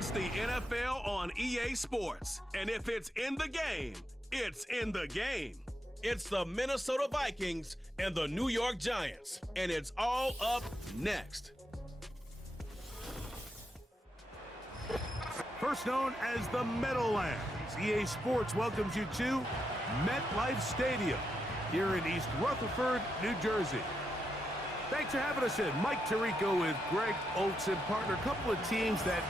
It's the NFL on EA Sports. And if it's in the game, it's in the game. It's the Minnesota Vikings and the New York Giants. And it's all up next. First known as the Meadowlands, EA Sports welcomes you to MetLife Stadium here in East Rutherford, New Jersey. Thanks for having us in. Mike Tirico with Greg Olson, partner. A couple of teams that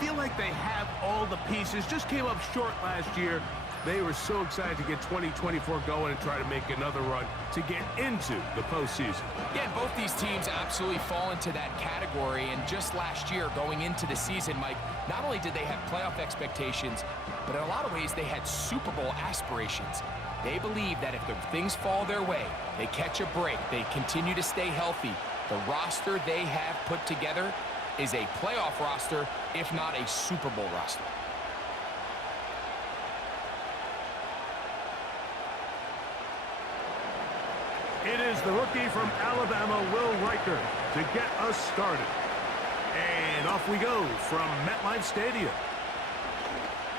feel like they have all the pieces. Just came up short last year. They were so excited to get 2024 going and try to make another run to get into the postseason. Yeah, and both these teams absolutely fall into that category. And just last year, going into the season, Mike, not only did they have playoff expectations, but in a lot of ways, they had Super Bowl aspirations. They believe that if the things fall their way, they catch a break, they continue to stay healthy, the roster they have put together is a playoff roster, if not a Super Bowl roster. It is the rookie from Alabama, Will Riker, to get us started. And off we go from MetLife Stadium.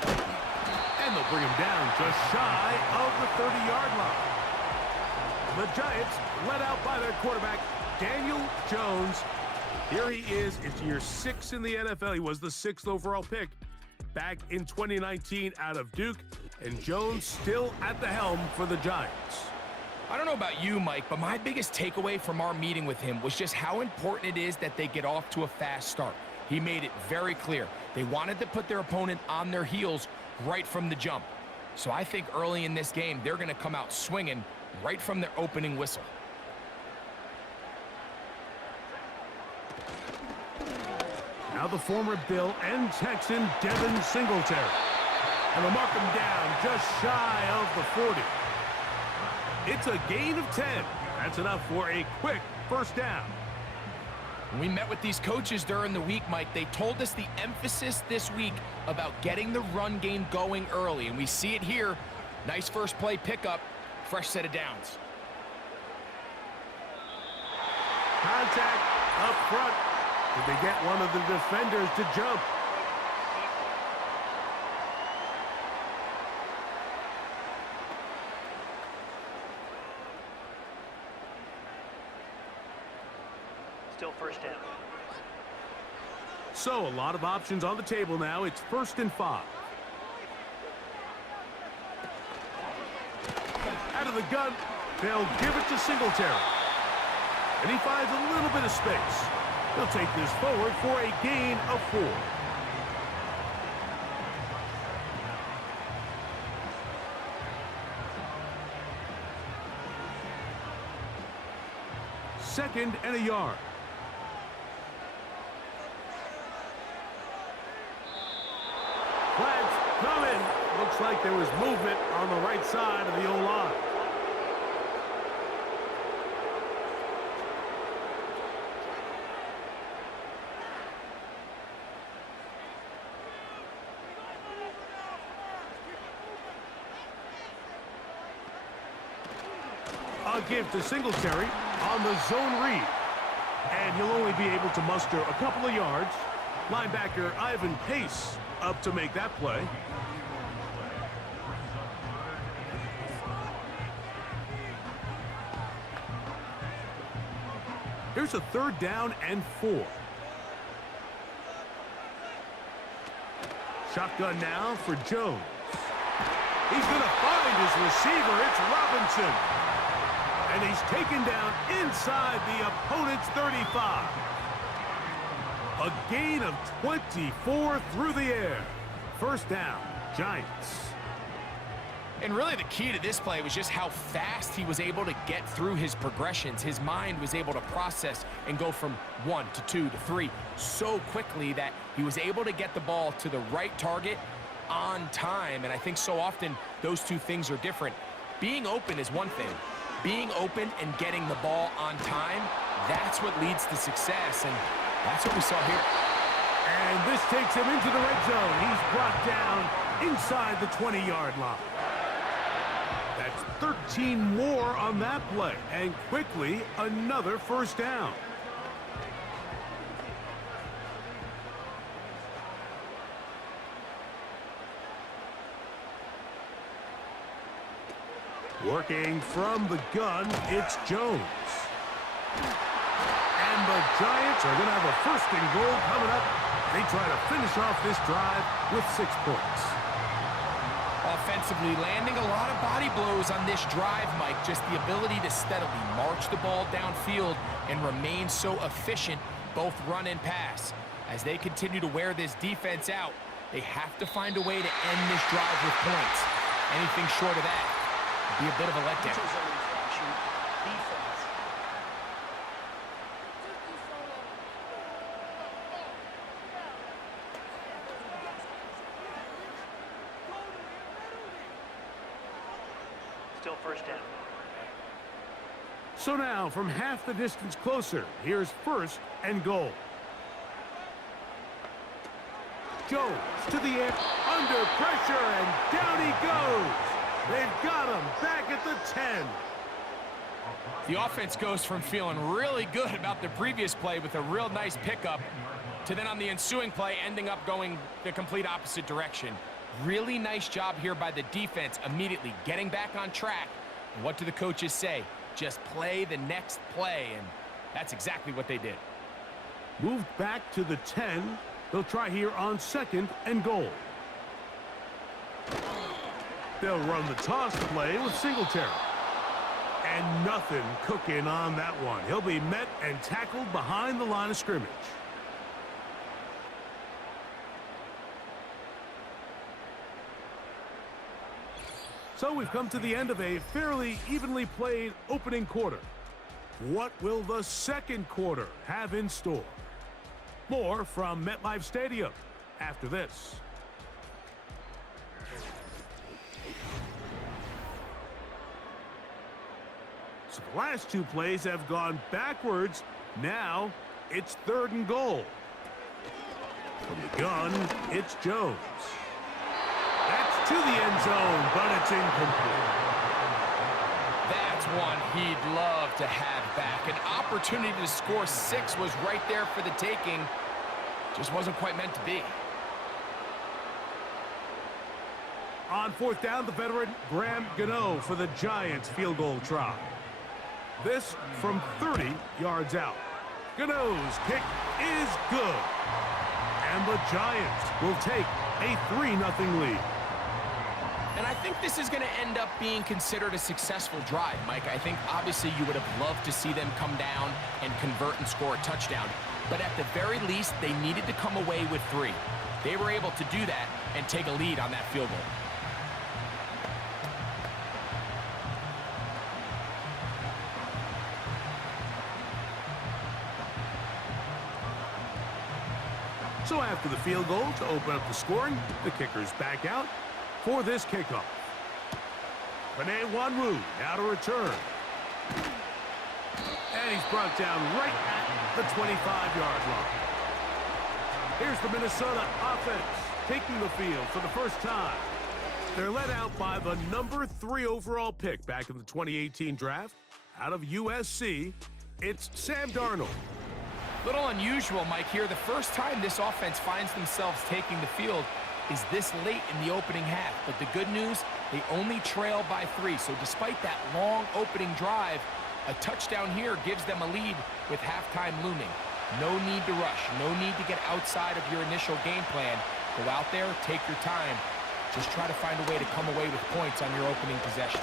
And they'll bring him down just shy of the 30-yard line. The Giants led out by their quarterback, Daniel Jones. Here he is. It's year 6 in the NFL. He was the 6th overall pick back in 2019 out of Duke. And Jones still at the helm for the Giants. I don't know about you, Mike, but my biggest takeaway from our meeting with him was just how important it is that they get off to a fast start. He made it very clear. They wanted to put their opponent on their heels right from the jump. So I think early in this game, they're going to come out swinging right from their opening whistle. Now the former Bill and Texan Devin Singletary. And they'll mark him down just shy of the 40. It's a gain of 10. That's enough for a quick first down. When we met with these coaches during the week, Mike, they told us the emphasis this week about getting the run game going early, and we see it here. Nice first play pickup, fresh set of downs. Contact up front. Did they get one of the defenders to jump? Still first down. So a lot of options on the table now. It's 1st and 5. Out of the gun, they'll give it to Singletary. And he finds a little bit of space. He'll take this forward for a gain of 4. Second and a yard. Flags coming. Looks like there was movement on the right side of the O-line. A give to Singletary on the zone read. And he'll only be able to muster a couple of yards. Linebacker Ivan Pace up to make that play. Here's a 3rd down and 4. Shotgun now for Jones. He's going to find his receiver. It's Robinson. And he's taken down inside the opponent's 35. A gain of 24 through the air. First down, Giants. And really the key to this play was just how fast he was able to get through his progressions. His mind was able to process and go from 1 to 2 to 3 so quickly that he was able to get the ball to the right target on time. And I think so often those two things are different. Being open is one thing. Being open and getting the ball on time, that's what leads to success. And that's what we saw here. And this takes him into the red zone. He's brought down inside the 20-yard line. That's 13 more on that play. And quickly, another first down. Working from the gun, it's Jones. And the Giants are going to have a first and goal coming up. They try to finish off this drive with 6 points. Offensively, landing a lot of body blows on this drive, Mike. Just the ability to steadily march the ball downfield and remain so efficient, both run and pass. As they continue to wear this defense out, they have to find a way to end this drive with points. Anything short of that would be a bit of a letdown. Still first down. So now, from half the distance closer, here's first and goal. Jones to the air, under pressure, and down he goes. They've got him back at the 10. The offense goes from feeling really good about the previous play with a real nice pickup to then on the ensuing play ending up going the complete opposite direction. Really nice job here by the defense immediately getting back on track. And what do the coaches say? Just play the next play, and that's exactly what they did. Moved back to the 10. They'll try here on second and goal. They'll run the toss play with Singletary. And nothing cooking on that one. He'll be met and tackled behind the line of scrimmage. So we've come to the end of a fairly evenly played opening quarter. What will the second quarter have in store? More from MetLife Stadium after this. So the last 2 plays have gone backwards. Now it's third and goal. From the gun, it's Jones. That's to the end zone, but it's incomplete. That's one he'd love to have back. An opportunity to score 6 was right there for the taking. Just wasn't quite meant to be. On fourth down, the veteran Graham Gano for the Giants field goal try. This from 30 yards out. Gano's kick is good. And the Giants will take a 3-0 lead. And I think this is going to end up being considered a successful drive, Mike. I think obviously you would have loved to see them come down and convert and score a touchdown. But at the very least, they needed to come away with 3. They were able to do that and take a lead on that field goal. So after the field goal to open up the scoring, the kicker's back out for this kickoff. Panay Wanwu now to return. And he's brought down right at the 25-yard line. Here's the Minnesota offense taking the field for the first time. They're led out by the number 3 overall pick back in the 2018 draft. Out of USC, it's Sam Darnold. Little unusual, Mike, here. The first time this offense finds themselves taking the field is this late in the opening half. But the good news, they only trail by 3. So despite that long opening drive, a touchdown here gives them a lead with halftime looming. No need to rush. No need to get outside of your initial game plan. Go out there, take your time. Just try to find a way to come away with points on your opening possession.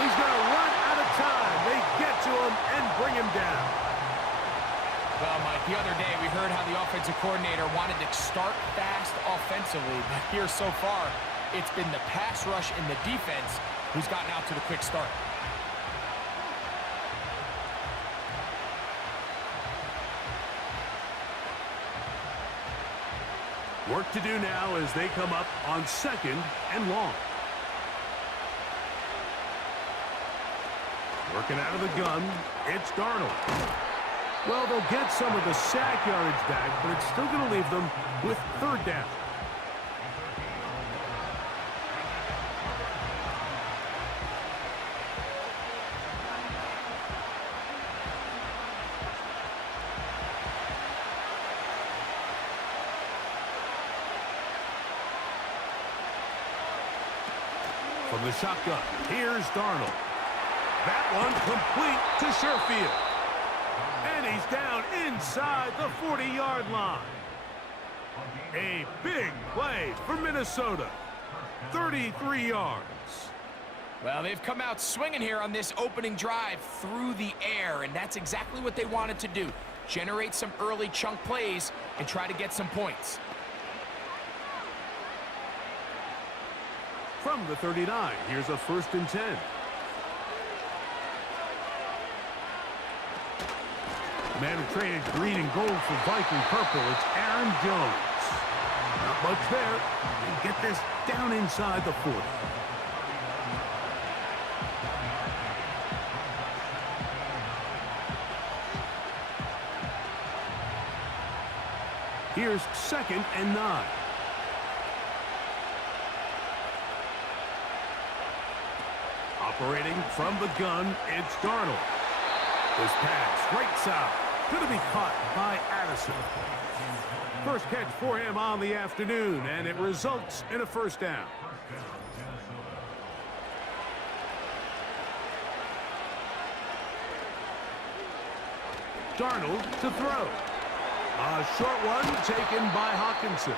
He's going to run out of time. They get to him and bring him down. Well, Mike, the other day we heard how the offensive coordinator wanted to start fast offensively, but here so far, it's been the pass rush and the defense who's gotten out to the quick start. Work to do now as they come up on second and long. Working out of the gun, it's Darnold. Well, they'll get some of the sack yardage back, but it's still going to leave them with third down. From the shotgun, here's Darnold. That one complete to Sherfield. And he's down inside the 40-yard line. A big play for Minnesota. 33 yards. Well, they've come out swinging here on this opening drive through the air, and that's exactly what they wanted to do. Generate some early chunk plays and try to get some points. From the 39, here's a 1st and 10. Man who traded green and gold for Viking purple, it's Aaron Jones. Not much there. And get this down inside the 40. Here's 2nd and 9. Operating from the gun, it's Darnold. This pass, right side, going to be caught by Addison. First catch for him on the afternoon, and it results in a 1st down. Darnold to throw. A short one taken by Hawkinson.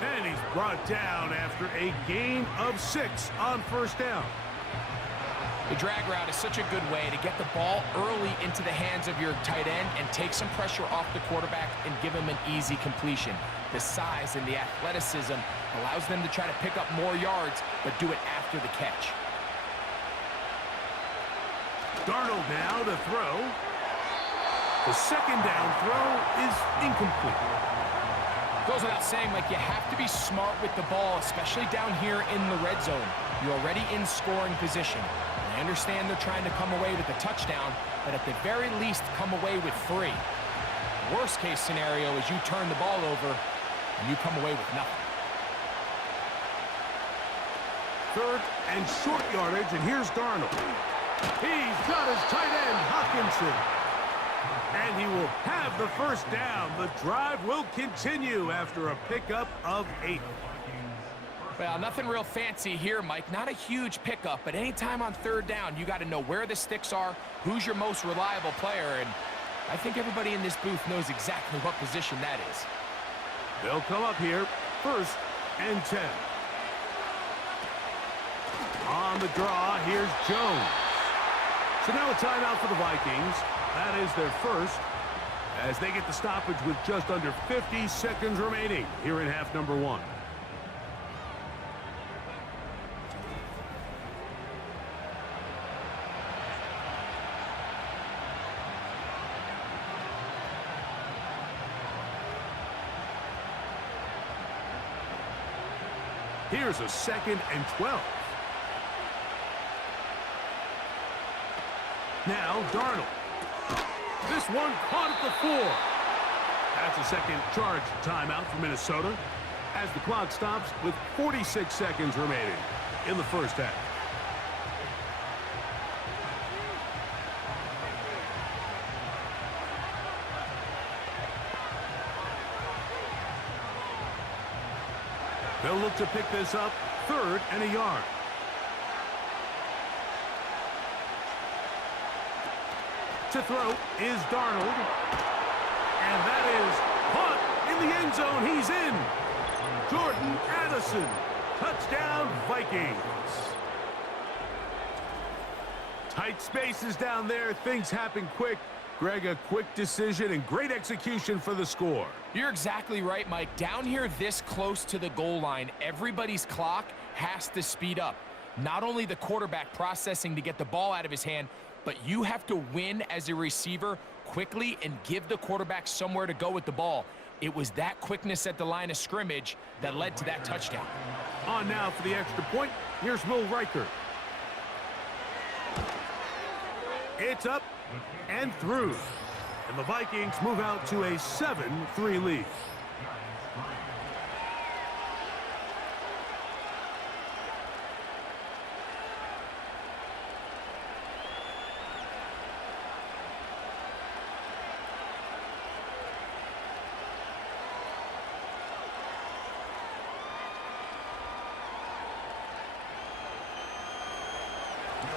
And he's brought down after a gain of 6 on 1st down. The drag route is such a good way to get the ball early into the hands of your tight end and take some pressure off the quarterback and give him an easy completion. The size and the athleticism allows them to try to pick up more yards, but do it after the catch. Darnold now to throw. The 2nd down throw is incomplete. Goes without saying, Mike, you have to be smart with the ball, especially down here in the red zone. You're already in scoring position. I understand they're trying to come away with a touchdown, but at the very least, come away with 3. Worst case scenario is you turn the ball over and you come away with nothing. 3rd and short yardage, and here's Darnold. He's got his tight end, Hawkinson. And he will have the 1st down. The drive will continue after a pickup of 8. Well, nothing real fancy here, Mike. Not a huge pickup, but anytime on 3rd down, you got to know where the sticks are, who's your most reliable player, and I think everybody in this booth knows exactly what position that is. They'll come up here, 1st and 10. On the draw, here's Jones. So now a timeout for the Vikings. That is their 1st, as they get the stoppage with just under 50 seconds remaining here in half number 1. Here's a 2nd and 12. Now Darnold. This one caught at the 4. That's a 2nd charge timeout for Minnesota as the clock stops with 46 seconds remaining in the 1st half. They'll look to pick this up, 3rd and a yard. To throw is Darnold. And that is caught in the end zone. He's in. Jordan Addison. Touchdown, Vikings. Tight spaces down there. Things happen quick. Greg, a quick decision and great execution for the score. You're exactly right, Mike. Down here this close to the goal line, everybody's clock has to speed up. Not only the quarterback processing to get the ball out of his hand, but you have to win as a receiver quickly and give the quarterback somewhere to go with the ball. It was that quickness at the line of scrimmage that led to that touchdown. On now for the extra point, here's Will Riker. It's up and through. And the Vikings move out to a 7-3 lead.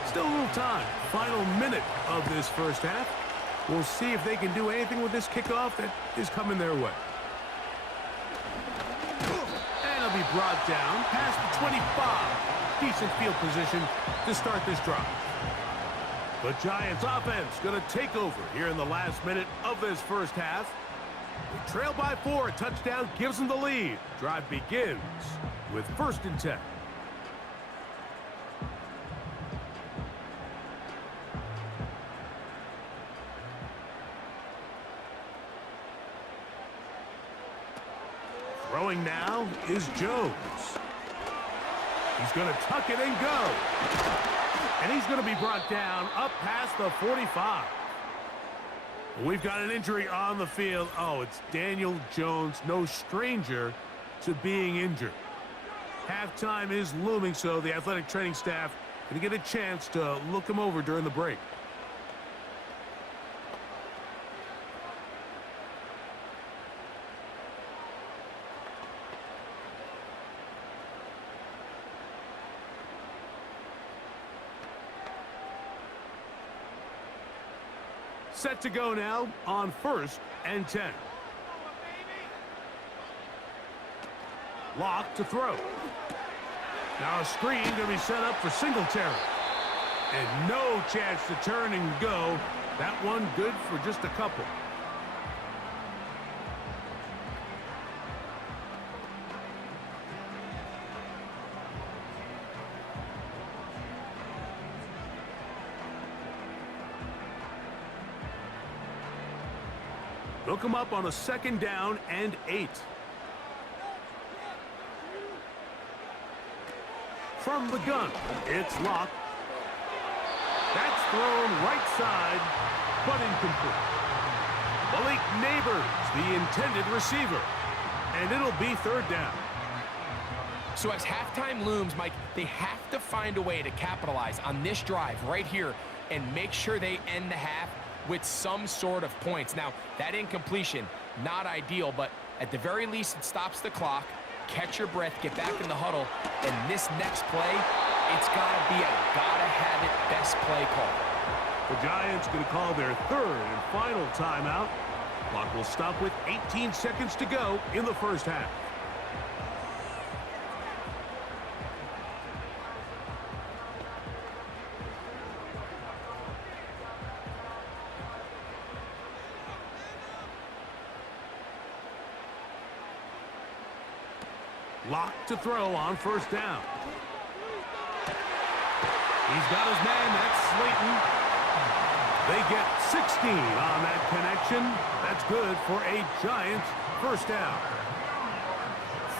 Still a little time. Final minute of this first half. We'll see if they can do anything with this kickoff that is coming their way. And it'll be brought down past the 25. Decent field position to start this drive. The Giants offense going to take over here in the last minute of this first half. They trail by 4. A touchdown gives them the lead. Drive begins with 1st and 10. Throwing now is Jones. He's going to tuck it and go. And he's going to be brought down up past the 45. We've got an injury on the field. Oh, it's Daniel Jones, no stranger to being injured. Halftime is looming, so the athletic training staff going to get a chance to look him over during the break. Set to go now on 1st and 10. Lock to throw. Now a screen going to be set up for Singletary. And no chance to turn and go. That one good for just a couple. They'll come up on a 2nd down and 8. From the gun, it's Locke. That's thrown right side, but incomplete. Malik Neighbors, the intended receiver. And it'll be 3rd down. So as halftime looms, Mike, they have to find a way to capitalize on this drive right here and make sure they end the half with some sort of points. Now, that incompletion, not ideal, but at the very least, it stops the clock. Catch your breath, get back in the huddle, and this next play, it's got to be a gotta-have-it best play call. The Giants going to call their 3rd and final timeout. Clock will stop with 18 seconds to go in the first half. Lock to throw on 1st down. He's got his man, that's Slayton. They get 16 on that connection. That's good for a Giants 1st down.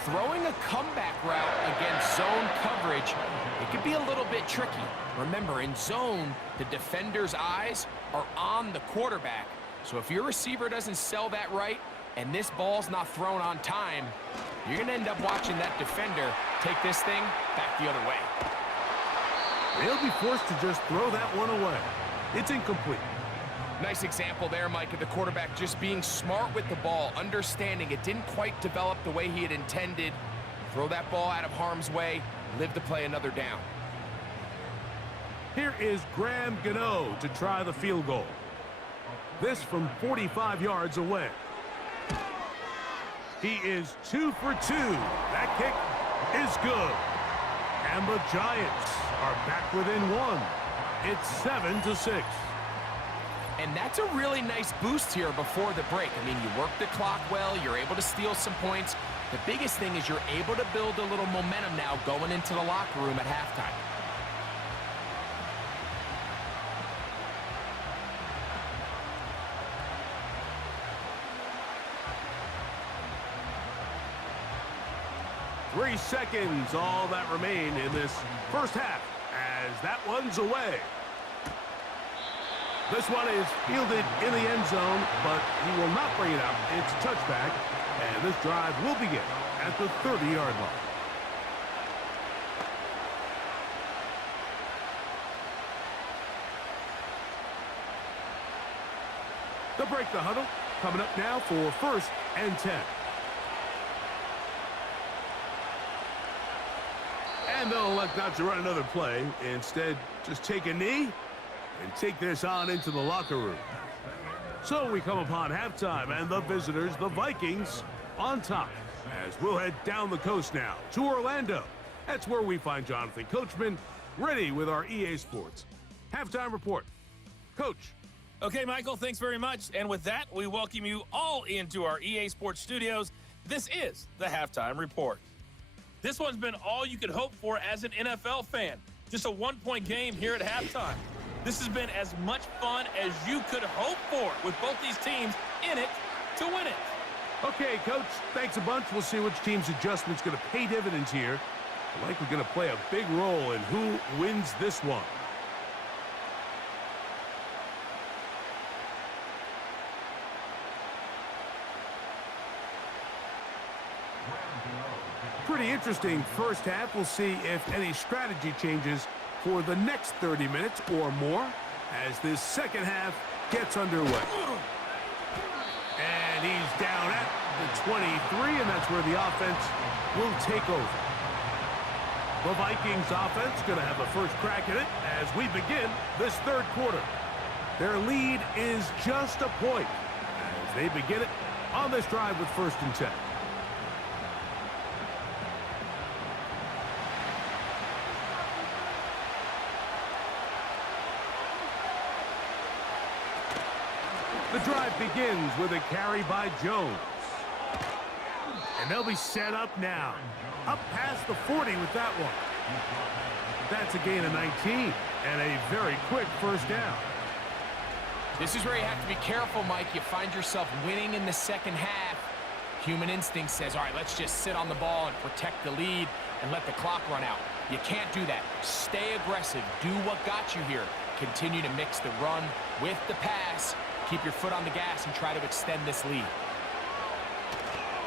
Throwing a comeback route against zone coverage, it could be a little bit tricky. Remember, in zone, the defender's eyes are on the quarterback. So if your receiver doesn't sell that right, and this ball's not thrown on time, you're going to end up watching that defender take this thing back the other way. They'll be forced to just throw that one away. It's incomplete. Nice example there, Mike, of the quarterback just being smart with the ball, understanding it didn't quite develop the way he had intended. Throw that ball out of harm's way, live to play another down. Here is Graham Gano to try the field goal. This from 45 yards away. He is 2 for 2. That kick is good. And the Giants are back within 1. It's 7-6. And that's a really nice boost here before the break. I mean, you work the clock well, you're able to steal some points. The biggest thing is you're able to build a little momentum now going into the locker room at halftime. Three seconds, all that remain in this first half, as that one's away. This one is fielded in the end zone, but he will not bring it out. It's a touchback, and this drive will begin at the 30-yard line. They'll break the huddle. Coming up now for 1st and 10. And And they'll elect not to run another play. Instead, just take a knee and take this on into the locker room. So we come upon halftime, and the visitors, the Vikings, on top. As we'll head down the coast now to Orlando. That's where we find Jonathan Coachman ready with our EA Sports halftime report. Coach. Okay, Michael, thanks very much. And with that, we welcome you all into our EA Sports studios. This is the halftime report. This one's been all you could hope for as an NFL fan. Just a one-point game here at halftime. This has been as much fun as you could hope for with both these teams in it to win it. Okay, Coach, thanks a bunch. We'll see which team's adjustment's going to pay dividends here. I like we're going to play a big role in who wins this one. Pretty interesting first half. We'll see if any strategy changes for the next 30 minutes or more as this second half gets underway. And he's down at the 23, and that's where the offense will take over. The Vikings offense going to have a first crack at it as we begin this third quarter. Their lead is just a point as they begin it on this drive with 1st and 10. The drive begins with a carry by Jones. And they'll be set up now. Up past the 40 with that one. That's a gain of 19 and a very quick first down. This is where you have to be careful, Mike. You find yourself winning in the second half. Human instinct says, all right, let's just sit on the ball and protect the lead and let the clock run out. You can't do that. Stay aggressive. Do what got you here. Continue to mix the run with the pass. Keep your foot on the gas and try to extend this lead.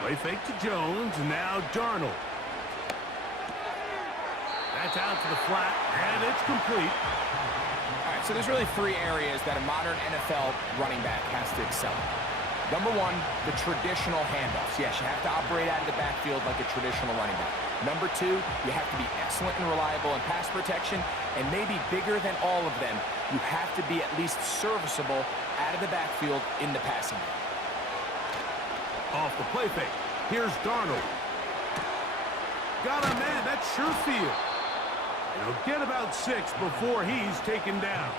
Play fake to Jones, and now Darnold. That's out to the flat, and it's complete. All right, so there's really 3 areas that a modern NFL running back has to excel in. Number 1, the traditional handoffs. Yes, you have to operate out of the backfield like a traditional running back. Number 2, you have to be excellent and reliable in pass protection, and maybe bigger than all of them, you have to be at least serviceable out of the backfield in the passing game. Off the play fake. Here's Darnold. Got a man. That's Sherfield. He'll get about 6 before he's taken down.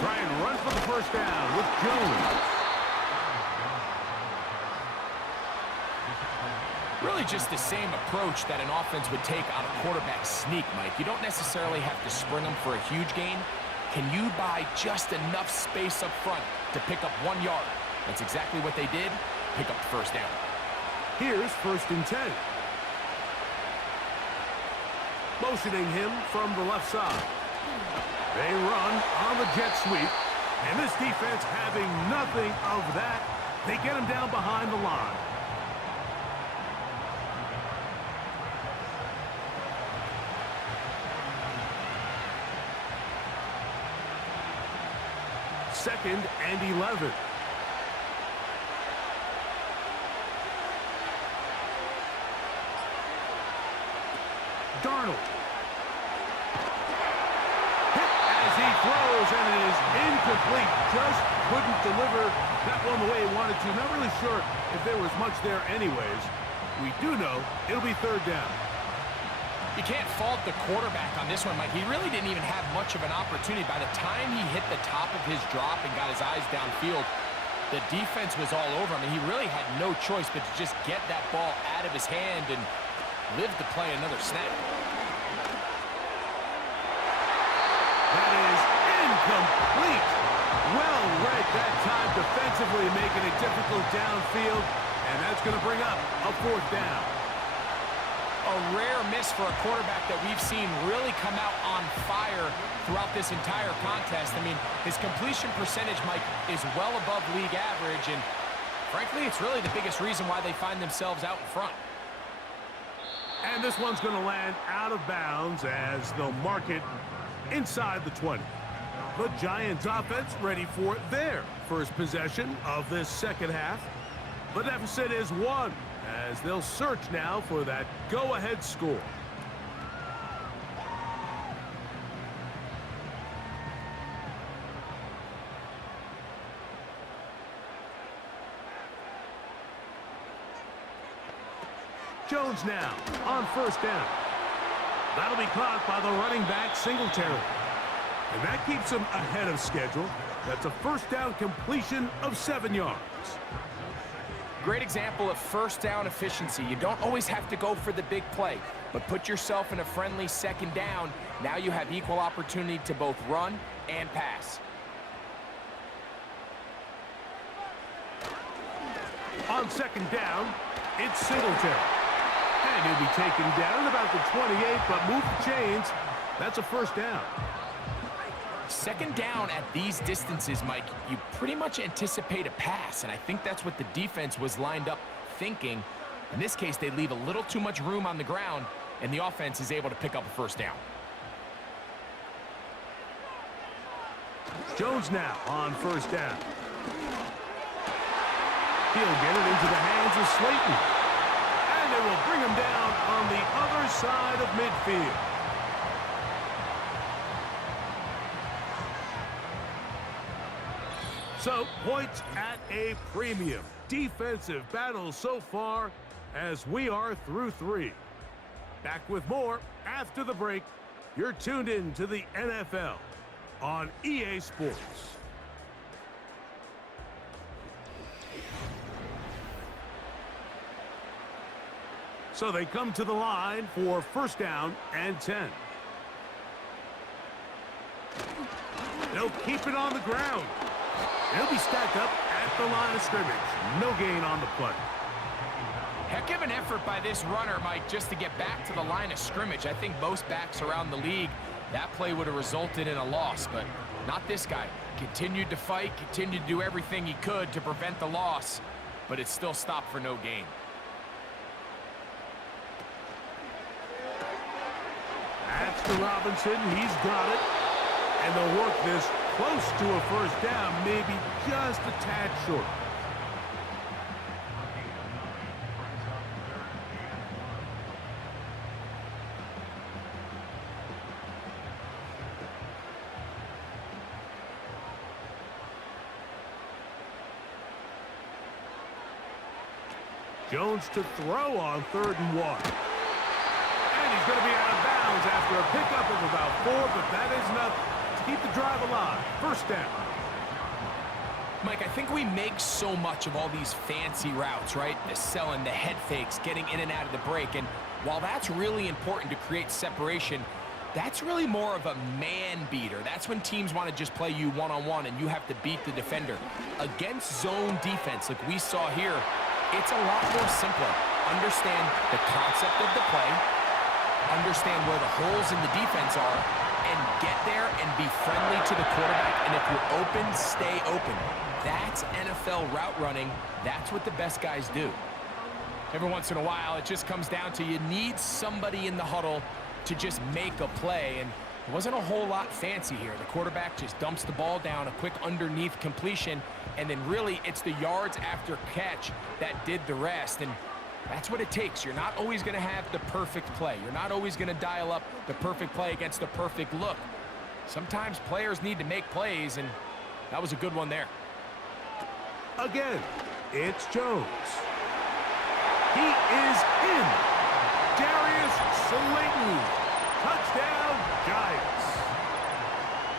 Try and run for the first down with Jones. Really just the same approach that an offense would take on a quarterback sneak, Mike. You don't necessarily have to spring them for a huge gain. Can you buy just enough space up front to pick up 1 yard? That's exactly what they did. Pick up the first down. Here's 1st and 10. Motioning him from the left side. They run on the jet sweep. And this defense having nothing of that. They get him down behind the line. Second and 11. Darnold. Hit as he throws, and it is incomplete. Just couldn't deliver that one the way he wanted to. Not really sure if there was much there anyways. We do know it'll be 3rd down. You can't fault the quarterback on this one, Mike. He really didn't even have much of an opportunity. By the time he hit the top of his drop and got his eyes downfield, the defense was all over him, and he really had no choice but to just get that ball out of his hand and live to play another snap. That is incomplete. Well read that time defensively, making it difficult downfield, and that's going to bring up a 4th down. A rare miss for a quarterback that we've seen really come out on fire throughout this entire contest. I mean, his completion percentage, Mike, is well above league average, and frankly, it's really the biggest reason why they find themselves out in front. And this one's going to land out of bounds as they'll mark it inside the 20. The Giants offense ready for their first possession of this second half. The deficit is 1 as they'll search now for that go-ahead score. Jones now on first down. That'll be caught by the running back Singletary. And that keeps him ahead of schedule. That's a first down completion of 7 yards. Great example of first down efficiency. You don't always have to go for the big play, but put yourself in a friendly second down. Now you have equal opportunity to both run and pass. On second down, it's Singletary. And he'll be taken down about the 28, but move the chains. That's a first down. Second down at these distances, Mike, you pretty much anticipate a pass, and I think that's what the defense was lined up thinking. In this case, they leave a little too much room on the ground, and the offense is able to pick up a first down. Jones now on first down. He'll get it into the hands of Slayton. And they will bring him down on the other side of midfield. So, points at a premium. Defensive battle so far as we are through 3. Back with more after the break. You're tuned in to the NFL on EA Sports. So they come to the line for first down and 10. They'll keep it on the ground. They'll be stacked up at the line of scrimmage. No gain on the play. Heck of an effort by this runner, Mike, just to get back to the line of scrimmage. I think most backs around the league, that play would have resulted in a loss, but not this guy. Continued to fight, continued to do everything he could to prevent the loss, but it still stopped for no gain. That's to Robinson. He's got it. And they'll work this close to a first down, maybe just a tad short. Jones to throw on 3rd and 1. And he's going to be out of bounds after a pickup of about 4, but that is enough to keep the drive alive. First down. Mike, I think we make so much of all these fancy routes, right? The selling, the head fakes, getting in and out of the break. And while that's really important to create separation, that's really more of a man beater. That's when teams want to just play you one-on-one and you have to beat the defender. Against zone defense like we saw here, it's a lot more simpler. Understand the concept of the play, understand where the holes in the defense are, and get there and be friendly to the quarterback. And if you're open, stay open. That's NFL route running. That's what the best guys do. Every once in a while, it just comes down to you need somebody in the huddle to just make a play. And it wasn't a whole lot fancy here. The quarterback just dumps the ball down, a quick underneath completion, and then really it's the yards after catch that did the rest. And that's what it takes. You're not always going to have the perfect play. You're not always going to dial up the perfect play against the perfect look. Sometimes players need to make plays, and that was a good one there. Again, it's Jones. He is in. Darius Slayton. Touchdown, Giants.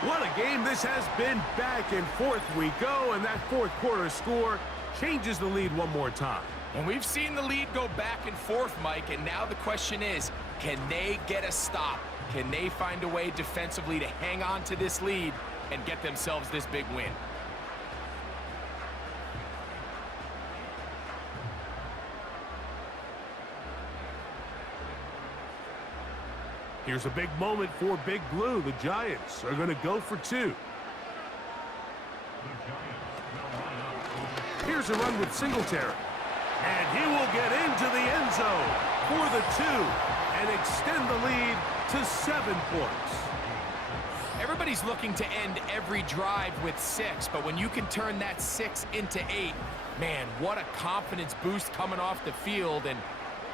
What a game this has been. Back and forth we go, and that fourth quarter score changes the lead one more time. And we've seen the lead go back and forth, Mike, and now the question is, can they get a stop? Can they find a way defensively to hang on to this lead and get themselves this big win? Here's a big moment for Big Blue. The Giants are going to go for 2. Here's a run with Singletary. And he will get into the end zone for the 2. and extend the lead to 7 points. Everybody's looking to end every drive with 6, but when you can turn that 6 into 8, man, what a confidence boost coming off the field, and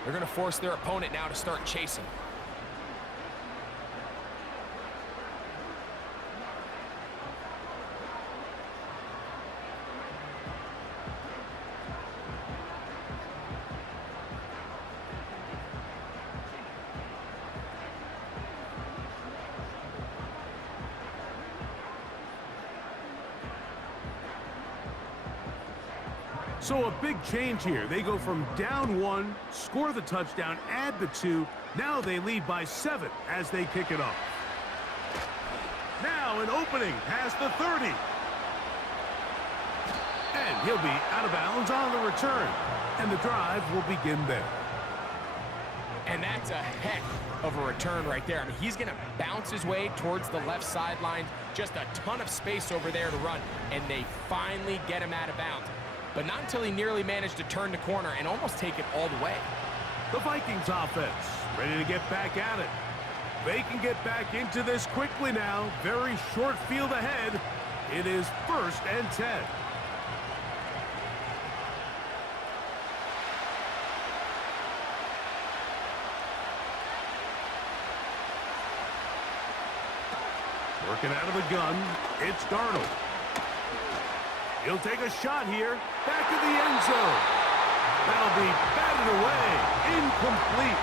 they're going to force their opponent now to start chasing. So a big change here. They go from down 1, score the touchdown, add the 2. Now they lead by 7 as they kick it off. Now an opening past the 30. And he'll be out of bounds on the return. And the drive will begin there. And that's a heck of a return right there. I mean, he's going to bounce his way towards the left sideline. Just a ton of space over there to run. And they finally get him out of bounds. But not until he nearly managed to turn the corner and almost take it all the way. The Vikings offense ready to get back at it. They can get back into this quickly now. Very short field ahead. It is 1st and 10. Working out of the gun, it's Darnold. He'll take a shot here. Back to the end zone. That'll be batted away. Incomplete.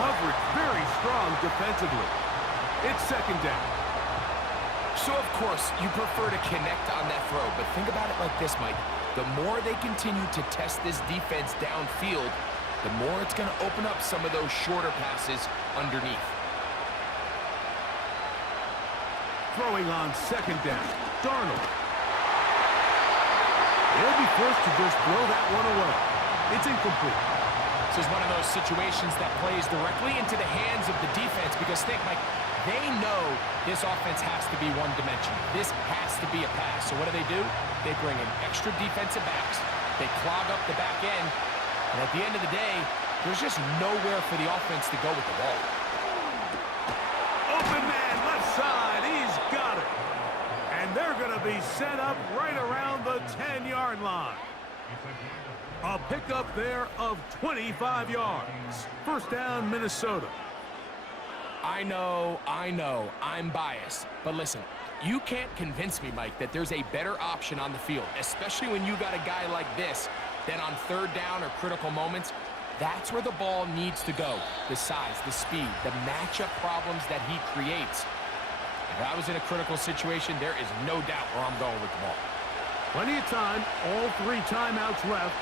Coverage very strong defensively. It's 2nd down. So, of course, you prefer to connect on that throw, but think about it like this, Mike. The more they continue to test this defense downfield, the more it's going to open up some of those shorter passes underneath. Throwing on 2nd down. Darnold. They'll be forced to just blow that one away. It's incomplete. This is one of those situations that plays directly into the hands of the defense because think, Mike, they know this offense has to be one-dimensional. This has to be a pass. So what do? They bring in extra defensive backs. They clog up the back end. And at the end of the day, there's just nowhere for the offense to go with the ball. Open man, left side. He's got it. And they're going to be set up right around the 10-yard line. A pickup there of 25 yards. 1st down, Minnesota. I know, I'm biased. But listen, you can't convince me, Mike, that there's a better option on the field, especially when you got a guy like this, that on 3rd down or critical moments, that's where the ball needs to go. The size, the speed, the matchup problems that he creates. If I was in a critical situation, there is no doubt where I'm going with the ball. Plenty of time, all 3 timeouts left.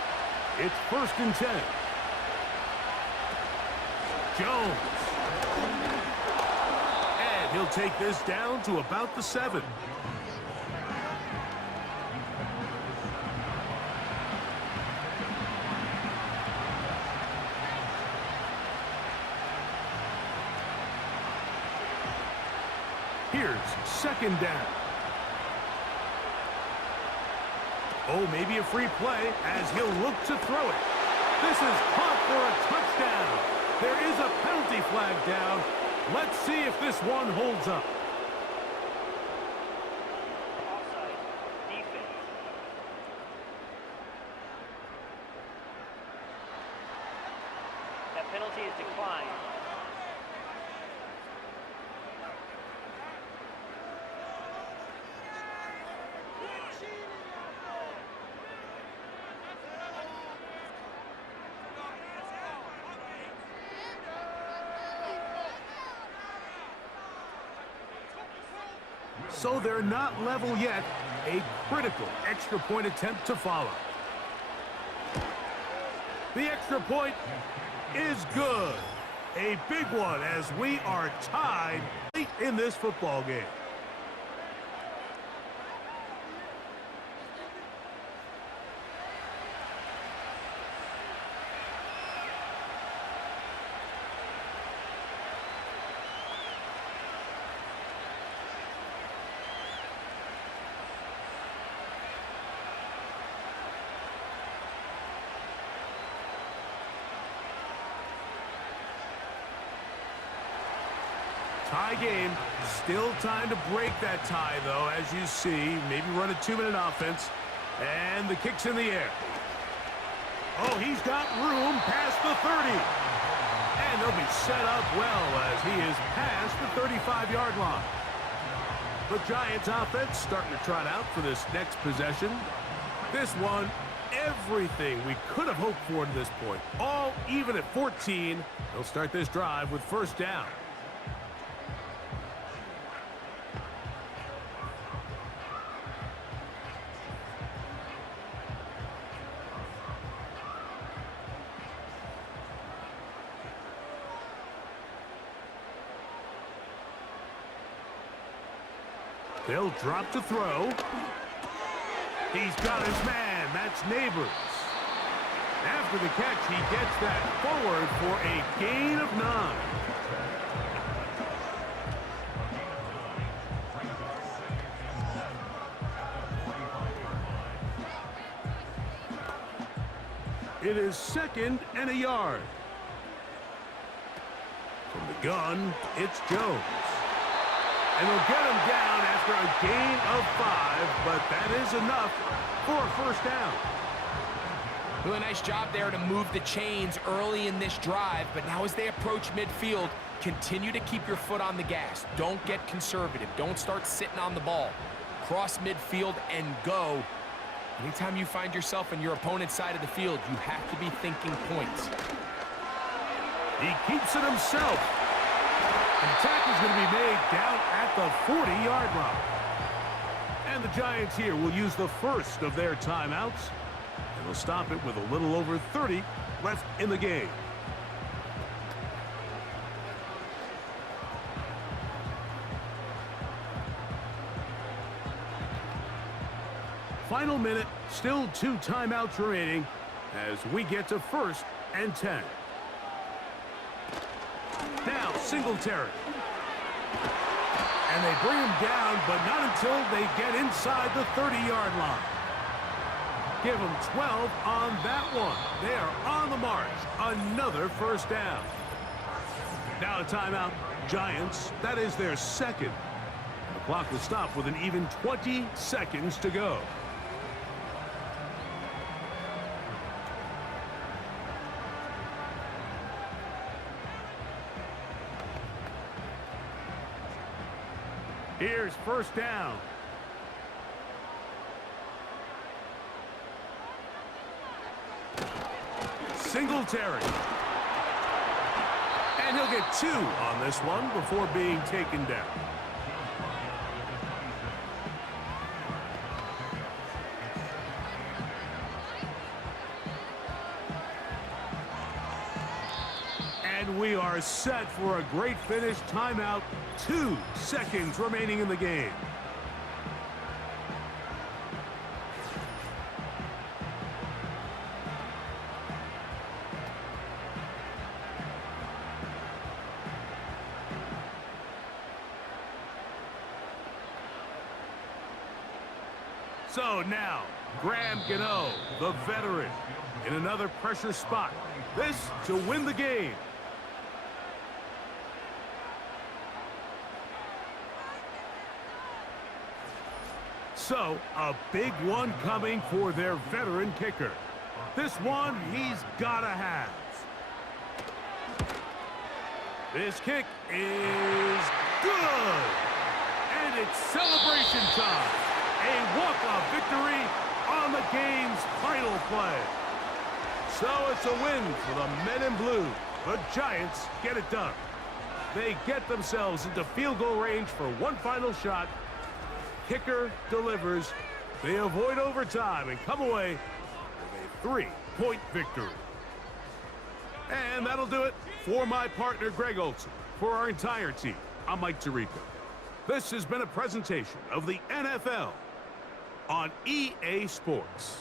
It's 1st and 10. Jones. And he'll take this down to about the 7. Here's 2nd down. Oh, maybe a free play as he'll look to throw it. This is caught for a touchdown. There is a penalty flag down. Let's see if this one holds up. Offside. Defense. That penalty is declined. So they're not level yet. A critical extra point attempt to follow. The extra point is good. A big one as we are tied late in this football game. Tie game. Still time to break that tie, though, as you see. Maybe run a 2-minute offense. And the kick's in the air. Oh, he's got room past the 30. And they'll be set up well as he is past the 35-yard line. The Giants offense starting to trot out for this next possession. This one, everything we could have hoped for to this point. All even at 14. They'll start this drive with first down. They'll drop to throw. He's got his man. That's Neighbors. After the catch, he gets that forward for a gain of 9. It is 2nd and a yard. From the gun, it's Jones. And they'll get him down after a gain of 5, but that is enough for a first down. Really nice job there to move the chains early in this drive, but now as they approach midfield, continue to keep your foot on the gas. Don't get conservative. Don't start sitting on the ball. Cross midfield and go. Anytime you find yourself on your opponent's side of the field, you have to be thinking points. He keeps it himself. And the tackle's going to be made down at the 40-yard line. And the Giants here will use the first of their timeouts. And they'll stop it with a little over 30 left in the game. Final minute, still 2 timeouts remaining as we get to 1st and 10. Now, Singletary. And they bring him down, but not until they get inside the 30-yard line. Give them 12 on that one. They are on the march. Another first down. Now a timeout. Giants, that is their 2nd. The clock will stop with an even 20 seconds to go. Here's first down. Singletary. And he'll get 2 on this one before being taken down. And we are set for a great finish. Timeout. 2 seconds remaining in the game. So now, Graham Gano, the veteran, in another pressure spot. This to win the game. So, a big one coming for their veteran kicker. This one he's gotta have. This kick is good. And it's celebration time. A walk-off victory on the game's final play. So it's a win for the men in blue. The Giants get it done. They get themselves into field goal range for one final shot. Kicker delivers. They avoid overtime and come away with a 3-point victory. And that'll do it for my partner, Greg Olson. For our entire team, I'm Mike Tirico. This has been a presentation of the NFL on EA Sports.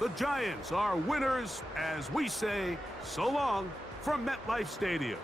The Giants are winners as we say so long from MetLife Stadium.